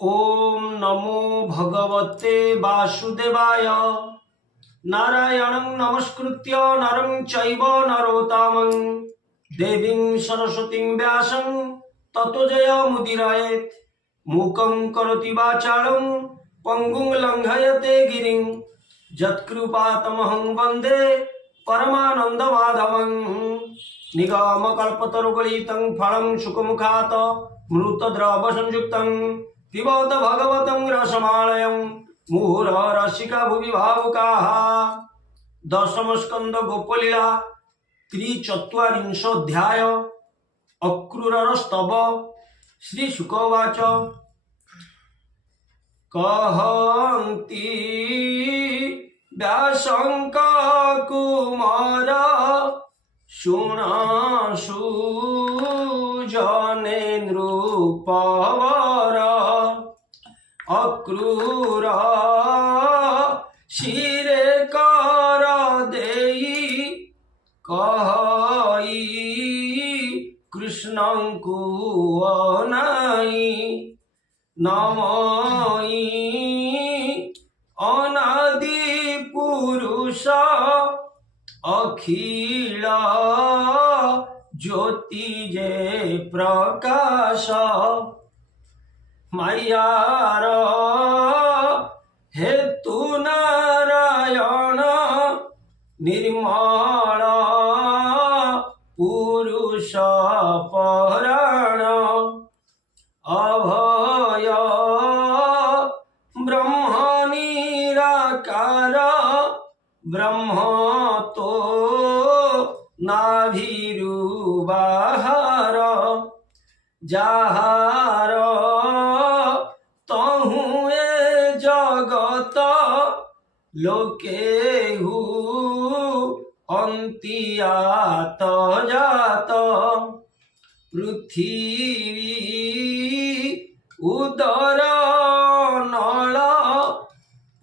ओम नमो भगवते वासुदेवाय। नारायणं नमस्कृत्य नरं चैव नरोत्तमं देवीं सरस्वतीं व्यासं ततो जयमुदीरयेत्। मूकं करोति वाचालं पङ्गुं लङ्घयते गिरिं यत्कृपातमहं वन्दे परमानन्दमाधवं। निगमकल्पतरुगलितं फलं सुखमुखात् मृतद्रवसंयुक्तं पिबत भगवतं रसमालयं मुहुररसिका भुवि भावुकाः। दशम स्कंद गोपलीला त्रिचत्वारिंशोऽध्याय अक्रूरर स्तव। श्री शुकवाच कहन्ति व्यासंक कुमार शुणाशु जने नृपवर अक्रूर शिरे कर देई कहि कृष्णं को अनाई नमई अनादि पुरुष अखिल ज्योति जे प्रकाश मायार हेतु नारायण निर्मल पुरुष पराण अभय ब्रह्म निराकार ब्रह्म तो नाभिरु बाहर जाहार तहुए जगत लोकेहु अंतियात जात पृथ्वी उदर नल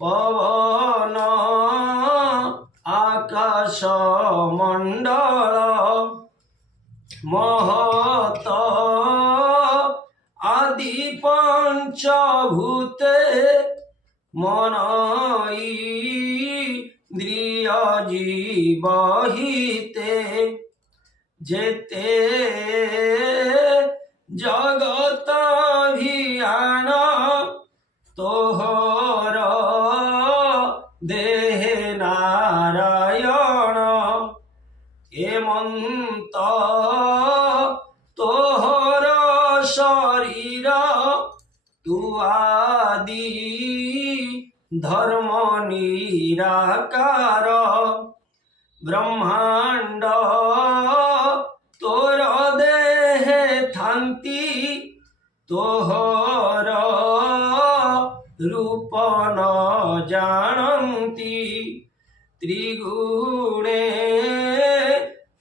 पवन आकाश मंडल महत आदि पंचभूते मन इंद्रिय जीवहिते जेते जगत भियान तोहर देह नारायण हेमंत तोहर शरीर तू आदि धर्म निराकार ब्रह्मांड तोर देह थांती तोहर रूप न जानती त्रिगुणे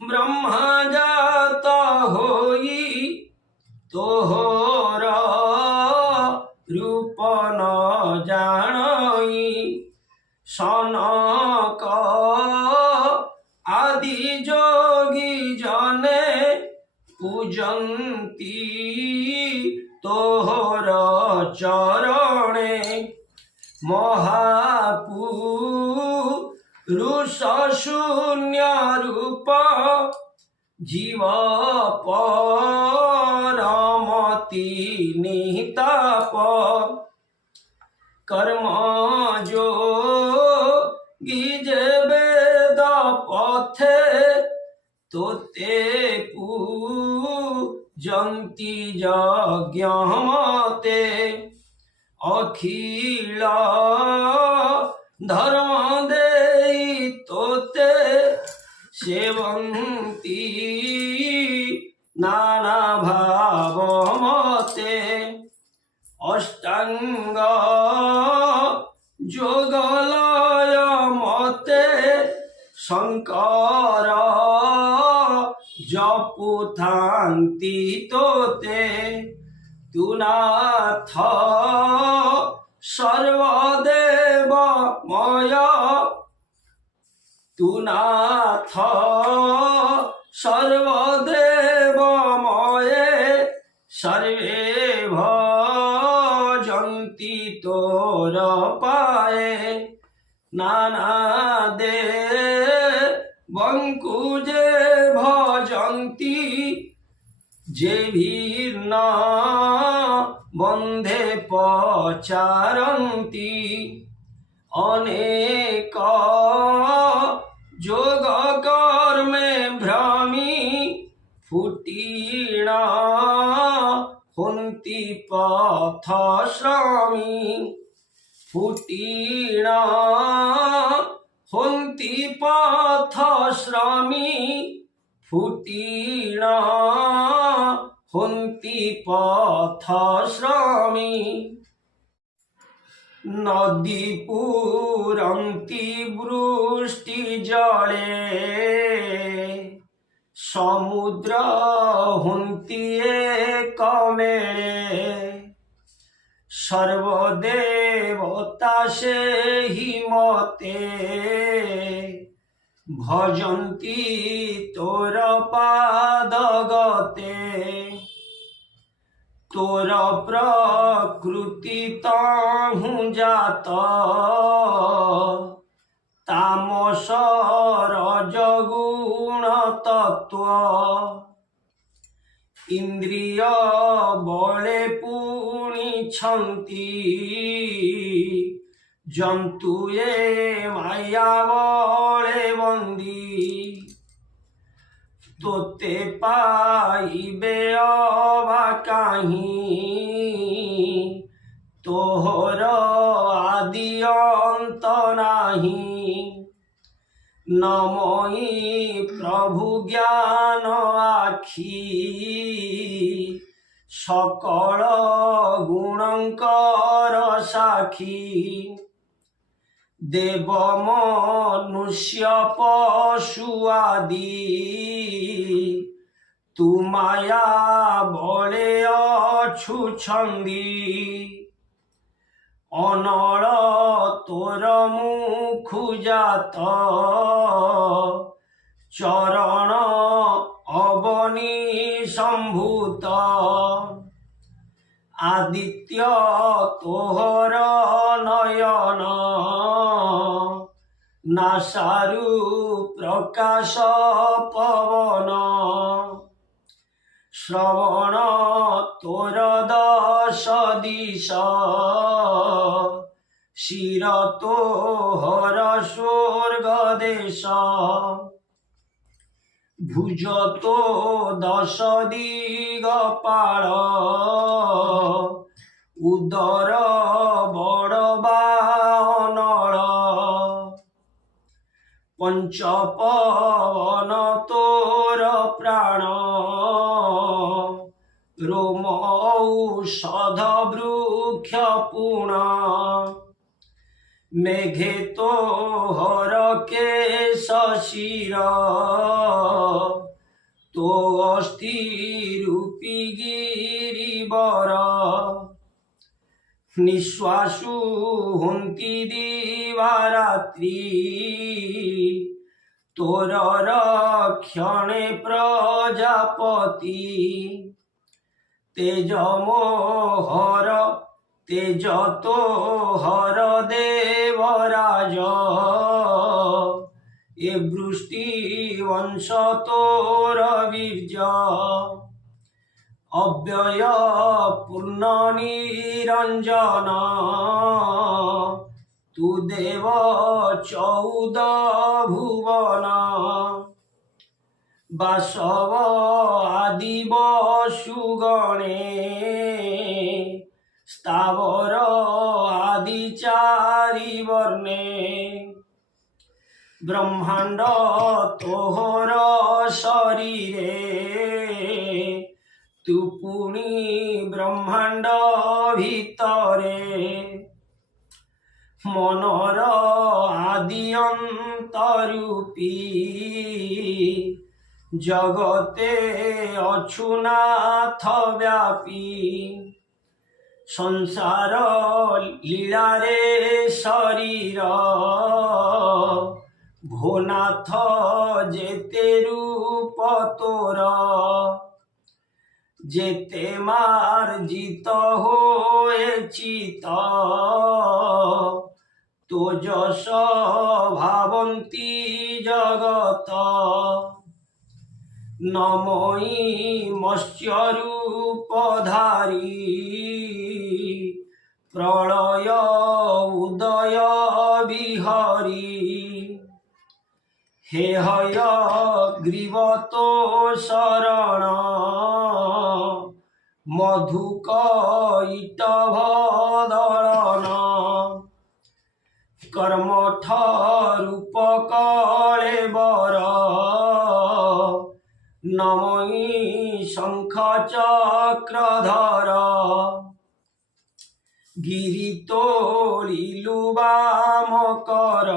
ब्रह्मा जात होई तोहर रूप न जानई सनक आदि जोगी जने पूजन्ति तोहर चरणे महापुरुष शून्य रूप जीव परमति निताप कर्म जोगी जे वेद पथे तोते पूजन्ति यज्ञमते अखिल धर्म देई तोते सेवन्ति नाना भाव मते अष्टांग जोगलय मते शंकर जपुथान्ति तोते तुनाथ सर्वदेवमय तुनाथ सर्वदेवमये सर्वे भजन्ति শান্তি তোর পায়ে নানা দে বঙ্কুজে ভজন্তি যে ভিন্ন বন্ধে পচারন্তি অনেক যোগ কর্মে ভ্রমি ফুটিণ হন্তি পথ শ্রমী ফুটিণ হন্তি পথ শ্রমী ফুটিণ হন্তি পথ শ্রমী নদী পুরন্তি বৃষ্টি জলে সমুদ্র হন্তি কমেলে সর্বদেবতা সেই মতে ভজন্তি তোর পাদগতে তোর প্রকৃতি তহু জাত তামস রজগুণ তত্ত্ব ইন্দ্রিয় বলে পুনিছন্তি জন্তু এ মায়া বলে বন্দী তোতে পাইবে অবা কাহি তোহর আদি অন্ত নাহি নমই প্রভু জ্ঞান আখি সকল গুণঙ্কর সাক্ষী দেব মনুষ্য পশু আদি তুমায়া বলে অছুছন্দি অনল তোর মুখু জাত চরণ অবনী সম্ভূত আদিত্য তোহর নয়ন নাসারু প্রকাশ পবন শ্রবণ তোর দশ দিশ শির তোহর স্বর্গ দেশ ভুজ তো দশ দিগ পাল উদর বড় বানল পঞ্চ পবন তোর প্রাণ রোম ঔষধ বৃক্ষ পুণ মেঘে তোহর কেশ শির তো অস্থি রূপী গিরিবর নিঃশ্বাসু হন্তি দিবারাত্রি তোর রক্ষণে প্রজাপতি তেজ মোহর তেজ তোহর দেবরাজ এ বৃষ্টি বংশ তোর বীর্য অব্যয় পূর্ণ নিরঞ্জন তু দেব চৌদ ভুবন বাসব আদি বসুগণে স্থাবর আদি চারি বর্ণে ব্রহ্মাণ্ড তোহর শরীরে তু পুনি ব্রহ্মাণ্ড ভিতরে মনর আদি অন্তরূপী জগতে অছুনাথ ব্যাপী সংসার লীলারে শরীর ভোনাথ যেতে রূপ তোর যেতে মার্জিত হয়েছি তো যশ ভাবন্তি জগত নমই মৎস্যরূপধারী প্রলয় উদয় বিহরি হে হয় গ্রীবত শরণ মধুকৈটভদলন কর্মঠ রূপ কলেবর নমই শঙ্খ চক্রধর গিরি তোলিলু বাম কর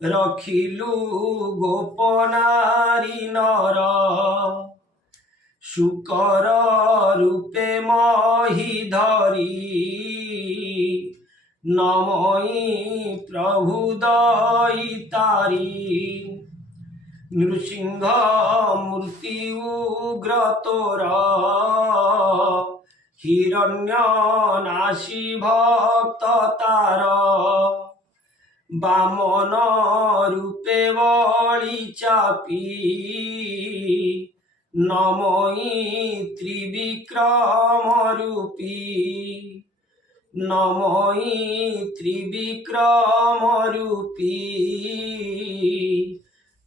রখিলু গোপনারী নর শুকর রূপে মহিধরি নমই প্রভু দয়িতারি নৃসিংহ মূর্তি উগ্র তোর হিরণ্য নাসী ভক্ত তার বামন রূপে বলি চাপি নমই ত্রিবিক্রম রূপী নমই ত্রিবিক্রম রূপী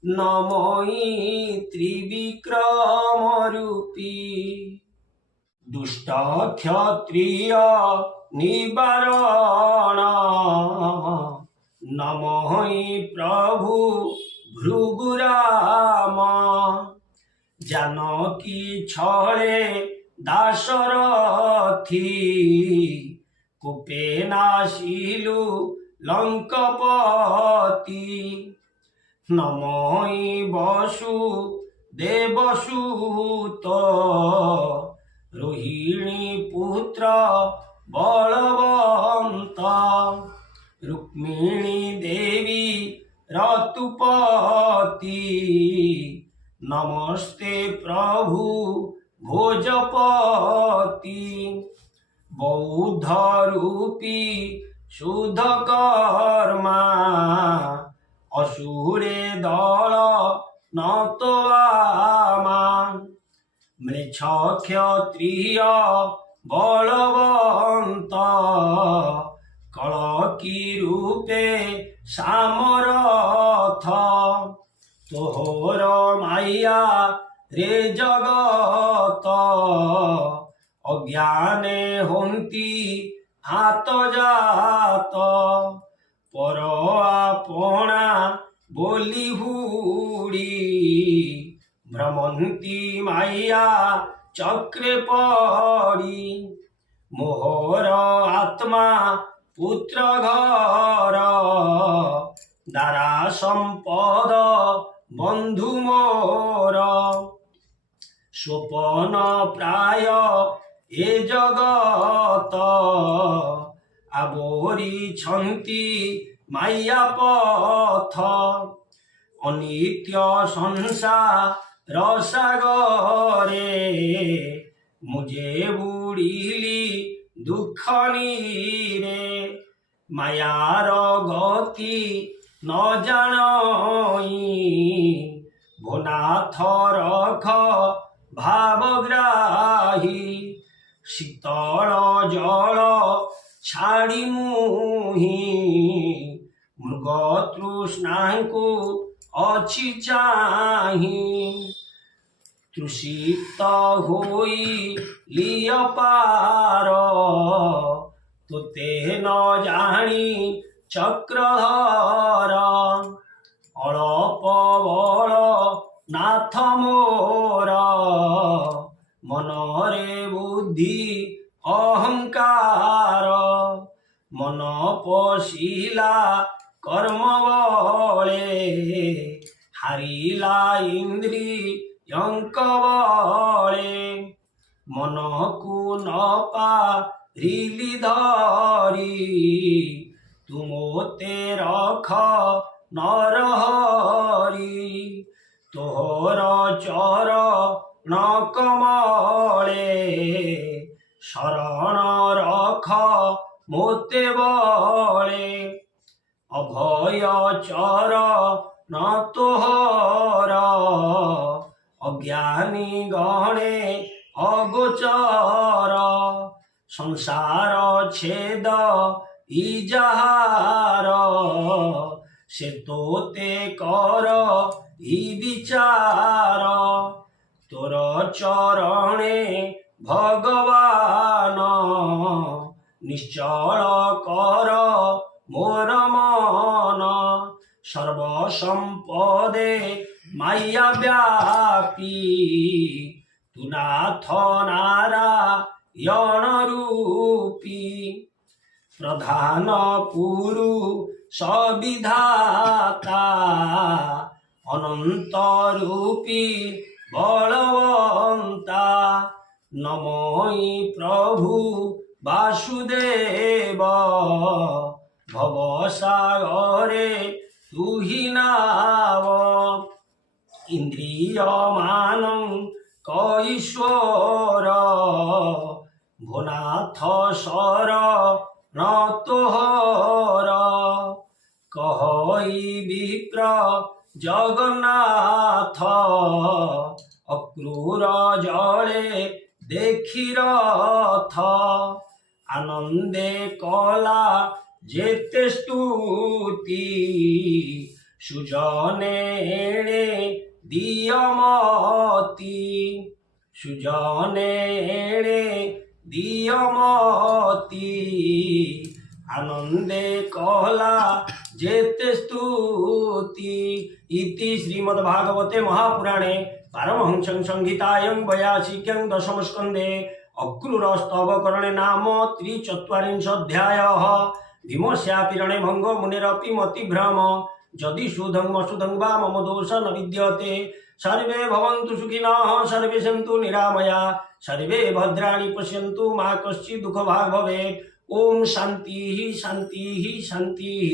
নমই ত্রিবিক্রম রূপী দুষ্ট ক্ষত্রিয় নিবারণ নমঃ প্রভু ভৃগুরাম জানকী ছলে দাশরথী কূপে নাশিলু লঙ্কপতি নমঃ বসু দেবসূত রোহিণী পুত্র বলবন্ত রুক্মিণী দেবী রতুপতি নমস্তে প্রভু ভোজপতি বৌদ্ধ রূপী শুদ্ধকর্মা অসুরে দল নতমা মৃচ্ছ ক্ষত্রিয় বলবন্ত কলকি রূপে সামরথ তোহর মাইয়া রে জগত অজ্ঞানে হন্তি আতজাত পর আপনা বলি হুড়ি ভ্রমন্তি মাইয়া চক্রে পড়ি মোহর আত্মা পুত্র ঘর দ্বারা সম্পদ বন্ধু মোর স্বপন প্রায় এ জগত আবরিছন্তি মাইয়া পথ অনিত্য সংসার সাগরে মুঝে বুড়িলি দুঃখ নীরে মায়ার গতি ন জানই ভোনাথ রখ ভাবগ্রাহী শীতল জল ছাড়ি মুহি মৃগ তৃষ্ণাଙ୍କୁ ଅଛି চাহি তৃষিত হই লিয় পার তোতে ন জানি চক্রধর অଳପ বଳ নাথ মোর মনরে বুদ্ধি অহংকার মন পশিলা কর্ম বলে হারিলা ইন্দ্রিয়ঙ্ক বলে মনকু ন পারিলি ধরি তুমতে রখ নরহরি তোহর চর ন কমলে শরণ রখ মোতে বলে অভয় চর ন তোহর অজ্ঞানী গণে অগোচর সংসার ছেদ ই যাহার সে তোতে কর ই বিচার তোর চরণে ভগবান নিশ্চল কর মোর মন সর্বসম্পদে মাইয়া ব্যাপী তু নাথ নারায়ণ রূপী প্রধান পুরু সবিধাতা অনন্ত রূপী বলবন্তা নমই প্রভু বাসুদেব ভবসাগরে তুহি নাব ইন্দ্রিয় মানং কঈশ্বর ভুনাথ সর ন তোহর কহই বিপ্র জগন্নাথ অক্রূর জলে দেখি রথ আনন্দে কলা যেতে স্তুতি সুজনে এড়ে দিয়মতি সুজনে এড়ে দিয়মতি আনন্দে কলা যেতে স্তুতি ইতি শ্রীমদ্ভাগবতে মহাপুরাণে পারমহংসং সংহিতায়ং 82 দশম স্কন্ধে অক্রূর স্তবকরণে নাম 43 ভীমস্যাপি রণে ভঙ্গ মুনিরপি মতিভ্রম যদি সুধং মসুধং বা মম দোষ ন বিদ্যতে सर्वे भवन्तु सुखिनः सर्वे सन्तु निरामया सर्वे भद्राणि पश्यन्तु मा कश्चित् दुःखभाग् भवेत्। ओम शान्तिः शान्तिः शान्तिः।